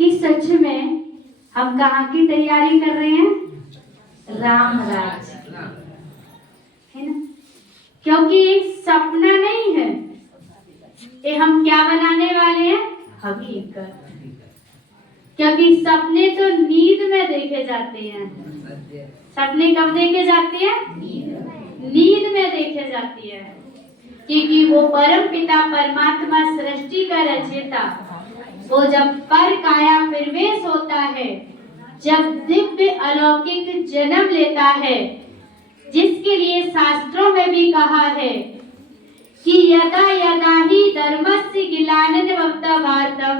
कि सच में हम कहाँ की तैयारी कर रहे हैं? राम राज्य, है ना? क्योंकि एक सपना नहीं है, ये हम क्या बनाने वाले हैं? हकीकत। क्योंकि सपने तो नींद में देखे जाते हैं। सपने कब देखे जाते हैं? नींद में देखे जाते हैं। क्योंकि वो परम पिता परमात्मा सृष्टि का रचयिता, वो जब पर काया प्रवेश होता है, जब दिव्य अलौकिक जन्म लेता है, जिसके लिए शास्त्रों में भी कहा है कि यदा यदा ही धर्मस्य गिलाननवता भारतम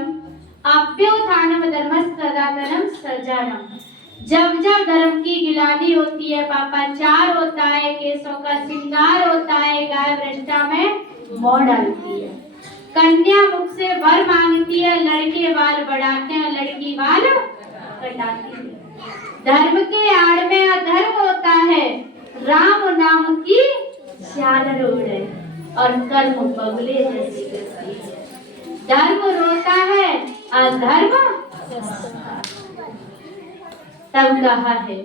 अभ्युत्थानम धर्मस्तदातनम सृजानम। जब जब धर्म की गिलानी होती है, पापाचार होता है, केशों का श्रृंगार होता है, गाय भ्रष्टा में मोह डालती है, कन्या मुख से वर मांगती है, लड़के बाल बढ़ाते हैं, लड़की बाल कटाती है। धर्म के आड़ में अधर्म होता है, राम नाम की चादर ओढ़े और कर्म बगले जैसी करती है। धर्म रोता है, अधर्म तब कहा है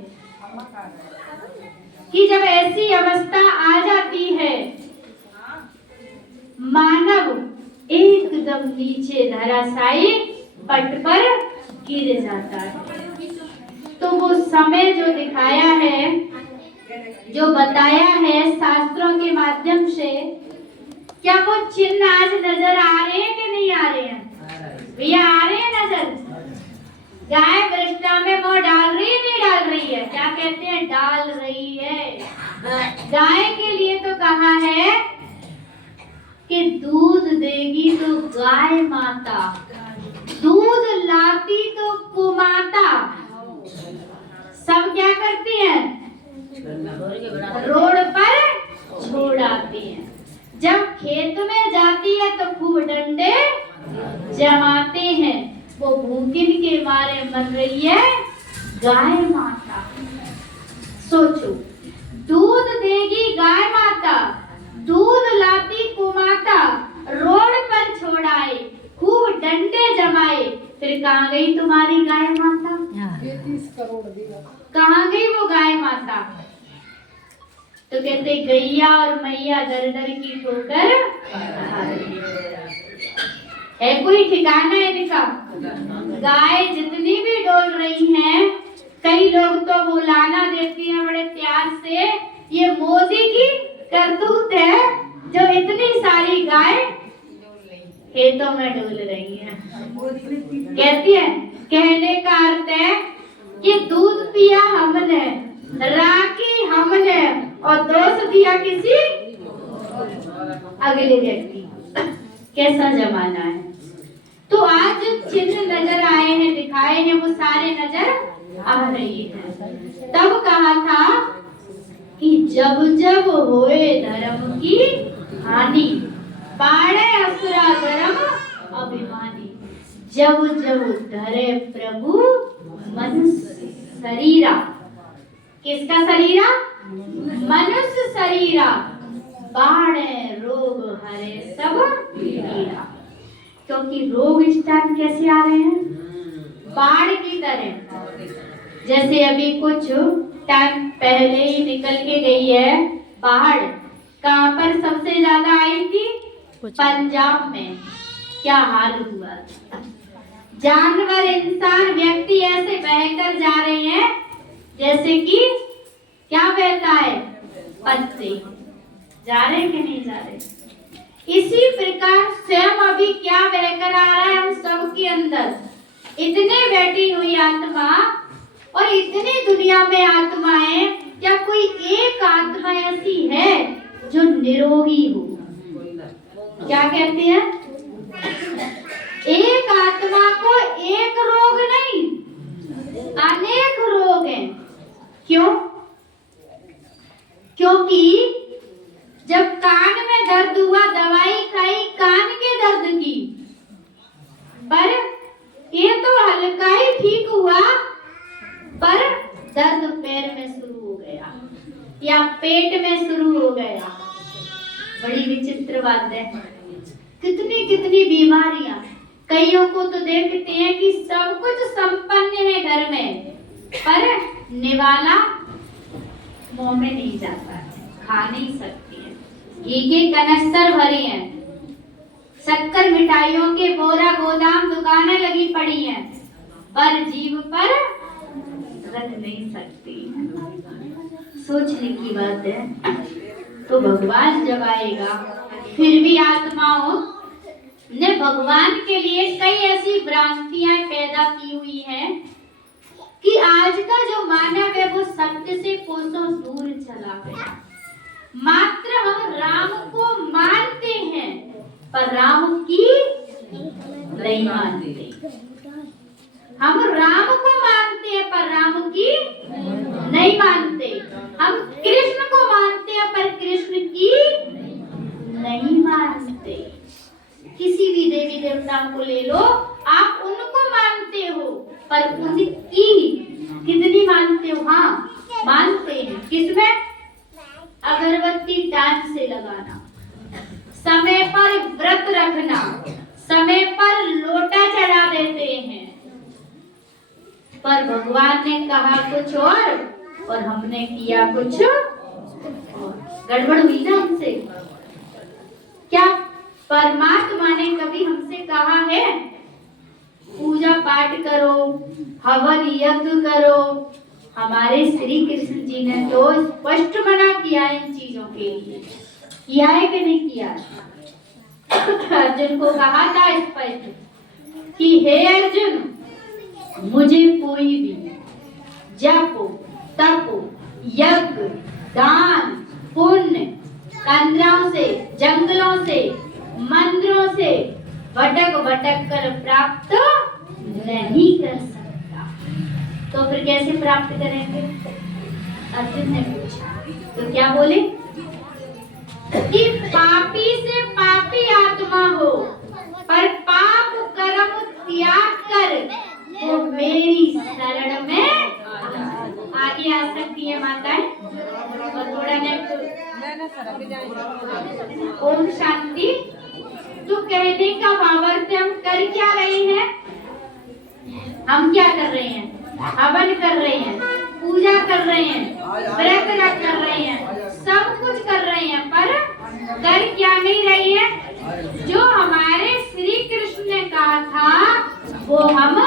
कि जब ऐसी अवस्था आ जाती है, मानव एकदम नीचे धराशायी पट पर गिर जाता है। तो वो समय जो दिखाया है, जो बताया है शास्त्रों के माध्यम से, क्या वो चिन्ह आज नजर आ रहे हैं कि नहीं आ रहे हैं? भैया आ रहे हैं नजर? गाय भ्रष्टा में वो डाल रही है, नहीं डाल रही है? क्या कहते हैं? डाल रही है। गाय के लिए तो कहा है कि दूध देगी तो गाय माता, दूध लाती तो कुमाता। सब क्या करती हैं? रोड पर छोड़ आती हैं। जब खेत में जाती है तो खूब डंडे जमाते हैं। वो भूखिन के मारे मर रही है गाय माता। सोचो, दूध देगी गाय माता, दूध लाती कुमाता, रोड पर छोड़ाए, खूब डंडे जमाए, फिर कहाँ गई तुम्हारी गाय माता? 33 करोड़ दिया। कहाँ गई वो गाय माता? तो कहते गैया और मैया दर दर की ठोकर है, कोई ठिकाना है इनका? गाय जितनी भी डोल रही हैं, कई लोग तो बुलाना देती हैं बड़े प्यार से, ये मोदी की करतूत है जो इतनी सारी गाय खेतों में डोल रही हैं। कहती है, कहने का अर्थ है कि दूध पिया हमने, राखी हमने और दोष दिया किसी अगले व्यक्ति। कैसा जमाना है। तो आज जो चिन्ह नजर आए हैं, दिखाए हैं, वो सारे नजर आ रही है। तब कहा था कि जब जब होए धर्म की हानि, बाड़े असुरा धर्म अभिमानी। जब जब धरे प्रभु मनुष्य शरीरा, किसका शरीरा? मनुष्य शरीरा, बाड़े रोग हरे सब पीड़ा। क्योंकि रोग स्टार्ट कैसे आ रहे हैं? बाढ़ की तरह। जैसे अभी कुछ टाइम पहले ही निकल के गई है बाढ़। कहाँ पर सबसे ज्यादा आई थी? पंजाब में। क्या हाल हुआ, जानवर, इंसान, व्यक्ति ऐसे बहकर जा रहे हैं जैसे कि क्या बहता है? पत्ते। जा रहे कि नहीं जा रहे? इसी प्रकार स्वयं अभी क्या बहकर आ रहा है हम सब के अंदर? इतने बैठी हुई आत्मा और इतनी दुनिया में आत्माएं, क्या कोई एक आत्मा ऐसी है जो निरोगी हो? क्या कहते हैं? एक आत्मा को एक रोग नहीं, अनेक रोग हैं। क्यों? क्योंकि जब कान में दर्द हुआ, दवाई खाई कान के दर्द की, पर ये तो हल्का ही ठीक हुआ, पर दर्द पैर में शुरू हो गया या पेट में शुरू हो गया। बड़ी विचित्र बात है। कितनी कितनी बीमारियां, कईयों को तो देखते हैं कि सब कुछ संपन्न है घर में, पर निवाला मुंह में नहीं जाता है, खा नहीं सकती है। घी के कनस्तर भरे हैं, शक्कर मिठाइयों के बोरा गोदाम दुकानें लगी पड़ी हैं, पर जीभ पर रख नहीं सकती। सोचने की बात है। तो भगवान जब आएगा, फिर भी आत्माओं ने भगवान के लिए कई ऐसी भ्रांतियां पैदा की हुई हैं कि आज का जो मानव है वो सत्य से कोसों दूर चला गया। मात्र हम राम को मानते हैं, पर राम की नहीं मानते। हम राम को मानते हैं, पर राम की नहीं मानते। हम कृष्ण को मानते हैं, पर कृष्ण की नहीं मानते। किसी भी देवी देवताओं को ले लो, आप उनको मानते हो, पर उनकी कितनी मानते हो? हाँ, मानते हैं। किसमें? अगरबत्ती टाइम से लगाना, समय पर व्रत रखना, समय पर लोटा चढ़ा देते हैं, पर भगवान ने कहा कुछ और हमने किया कुछ और। गड़बड़ हुई ना हमसे? क्या परमात्मा ने कभी हमसे कहा है पूजा पाठ करो, हवन यज्ञ करो? हमारे श्री कृष्ण जी ने तो स्पष्ट मना किया इन चीजों के लिए। किया है कि नहीं किया? अर्जुन को कहा था स्पष्ट कि हे अर्जुन, मुझे कोई भी जप, तप, यज्ञ, दान, पुण्य, कंदरों से, जंगलों से, मंदिरों से भटक भटक कर प्राप्त नहीं कर सकता। तो फिर कैसे प्राप्त करेंगे? अर्जुन ने पूछा। तो क्या बोले कि पापी से पापी आत्मा हो, पर पाप कर्म त्याग कर वो मेरी शरण में आगे आ सकती है माताएं। और थोड़ा ओम शांति। तो कहने का भावार्थ हम कर क्या रहे हैं? हम क्या कर रहे हैं? हवन कर रहे हैं, पूजा कर रहे हैं, व्रत कर रहे हैं, सब कुछ कर रहे हैं, पर कर क्या नहीं रही है? जो हमारे श्री कृष्ण ने कहा था वो हम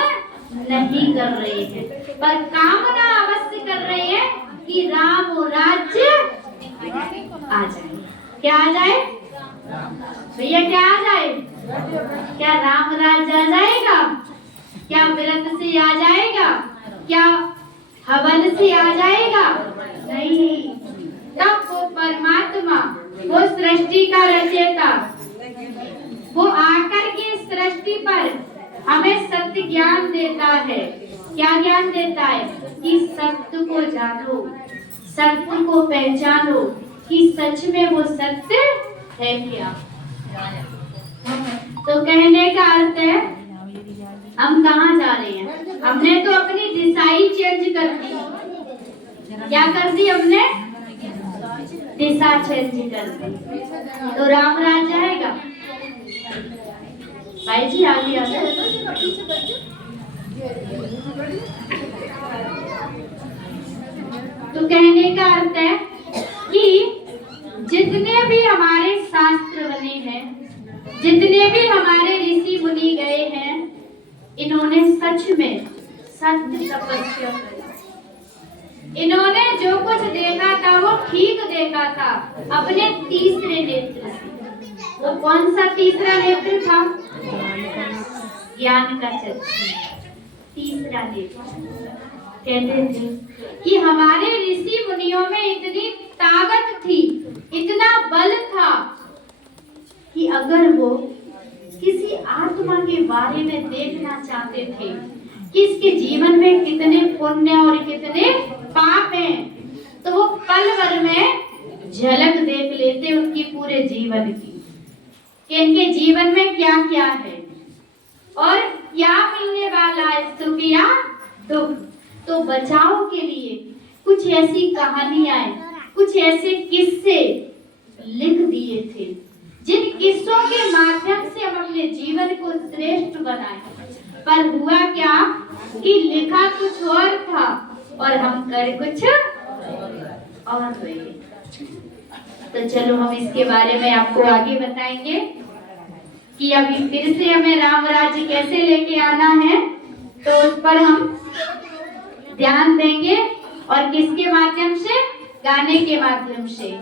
नहीं कर रहे हैं, पर कामना अवश्य कर रहे हैं कि राम राज्य आ जाए। क्या आ जाए भैया? क्या आ जाए? क्या राम राज्य आ जाएगा? क्या व्रत से आ जाएगा? क्या हवन से आ जाएगा? नहीं। तब वो परमात्मा, वो सृष्टि का रचयिता, वो आकर के सृष्टि पर हमें सत्य ज्ञान देता है। क्या ज्ञान देता है? कि सत्य को जानो, सत्य को पहचानो कि सच में वो सत्य है क्या। तो कहने का अर्थ है हम कहाँ जा रहे हैं? हमने तो अपनी दिशा ही चेंज कर दी। क्या कर दी हमने? दिशा चेंज कर दी। तो राम राज्य आएगा? भाई जी आगे आ जाए। तो कहने का अर्थ है कि जितने भी हमारे शास्त्र बने हैं, जितने भी हमारे ऋषि मुनि गए हैं, इन्होंने सच में सत्य तपस्या करी। इन्होंने जो कुछ देखा था वो ठीक देखा था अपने तीसरे नेत्र से। वो कौन सा तीसरा नेत्र था? ज्ञान का चक्षु, तीसरा नेत्र। कहते थे कि हमारे ऋषि मुनियों में इतनी ताकत थी, इतना बल था कि अगर वो किसी आत्मा के बारे में देखना चाहते थे कि इसके जीवन में कितने पुण्य और कितने पाप हैं, तो वो पल भर में झलक देख लेते उनकी पूरे जीवन की, कि इनके जीवन में क्या क्या है और क्या मिलने वाला है, सुख या दुख। तो बचाव के लिए कुछ ऐसी कहानियां, कुछ ऐसे किस्से लिख दिए थे जिन किस्सों के माध्यम से हम अपने जीवन को श्रेष्ठ बनाए, पर हुआ क्या कि लिखा कुछ और था और हम कर कुछ और रहे। तो चलो हम इसके बारे में आपको आगे बताएंगे कि अभी फिर से हमें राम राज्य कैसे लेके आना है, तो उस पर हम ध्यान देंगे और किसके माध्यम से, गाने के माध्यम से।